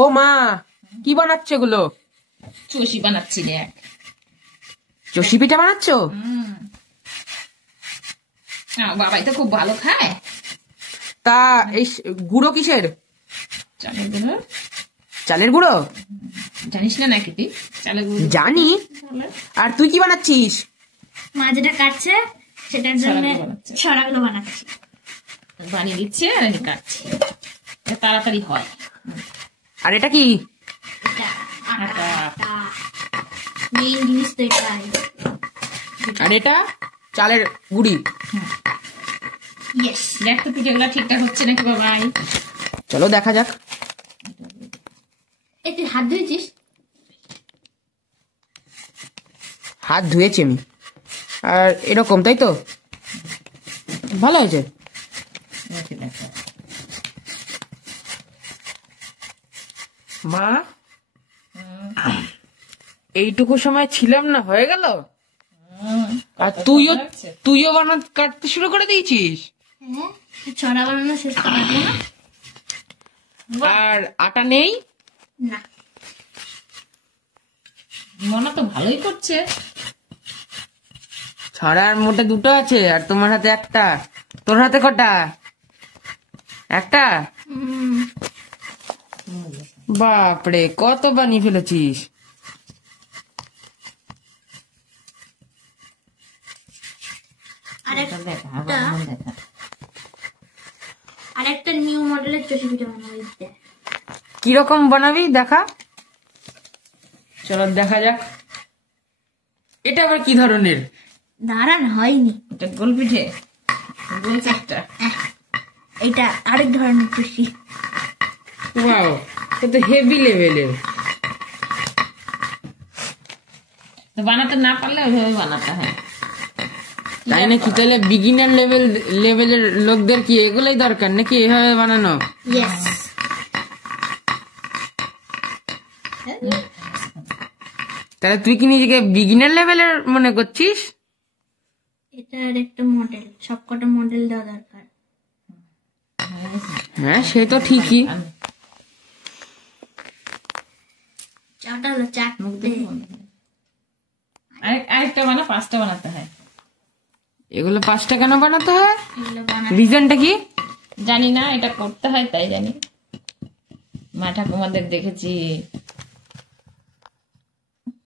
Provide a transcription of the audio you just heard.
ও মা, কি বানাচ্ছে এগুলো? চষি বানাচ্ছি রে। চষি পিঠা বানাচ্ছ? বাবাই তো খুব ভালো খায়। তা এই গুঁড়ো কিসের? চালের গুঁড়ো। চালের গুঁড়ো? জানিস না নাকি তুই চালের গুঁড়ো? জানি। আর তুই কি বানাচ্ছিস? মা যেটা কাটছে সেটার জন্য ছড়াগুলো বানাচ্ছি, বানিয়ে দিচ্ছে আর আমি কাটছি, তাড়াতাড়ি হয়। আর এটা কি? মেইন জিনিস তো এটাই। আর এটা চালের গুঁড়ি। ইয়েস, দেখ তো পিঠেগুলো ঠিকঠাক হচ্ছে নাকি বাবাই। চলো দেখা যাক। তুই হাত ধুয়েছিস? হাত ধুয়েছি আমি। আর এরকম, তাই তো? ভালো হয়েছে। মা, এইটুকু সময় ছিলাম না, হয়ে গেল। আর তুইও কাটতে শুরু করে দিয়েছিস। হ্যাঁ, ছড়া বানানো শেষ করে দিও না। আর আটা নেই না, মনে তো ভালোই করছে। ছড়ার মোটে দুটো আছে, আর তোমার হাতে একটা। তোর হাতে কটা? একটা? বাপরে, কত বানিয়ে ফেলেছিস। আরেকটা নিউ মডেলের চষি পিঠা বানাবো। কিরকম বানাবি দেখা? চলো দেখা যাক। এটা আবার কি ধরনের? দাঁড়ান, হয়নি। এটা গোল পিঠে, গোল চারটা। এটা আরেক ধরনের চষি। ওয়াও, তো হেভি লেভেলের। বানাতে না পারলে ওইভাবে বানাতে হয়, তাই নাকি? তাহলে বিগিনার লেভেলের লোকদের কি এগুলোই দরকার নাকি এভাবে বানানো? ইয়েস। তাহলে তুই কি নিজেকে বিগিনার লেভেলের মনে করছিস? এটা আরেকটা মডেল, সবকটা মডেল দেওয়া দরকার। হ্যাঁ, সে তো ঠিকই। চাটা হলো চাটতে। আরেকটা বানা, 5টা বানাতে হয়। এগুলো 5টা কেন বানাতে হয়? এগুলো বানাতে রিজনটা কি? জানি না, এটা করতে হয় তাই জানি। মা ঠাকুমাদের দেখেছি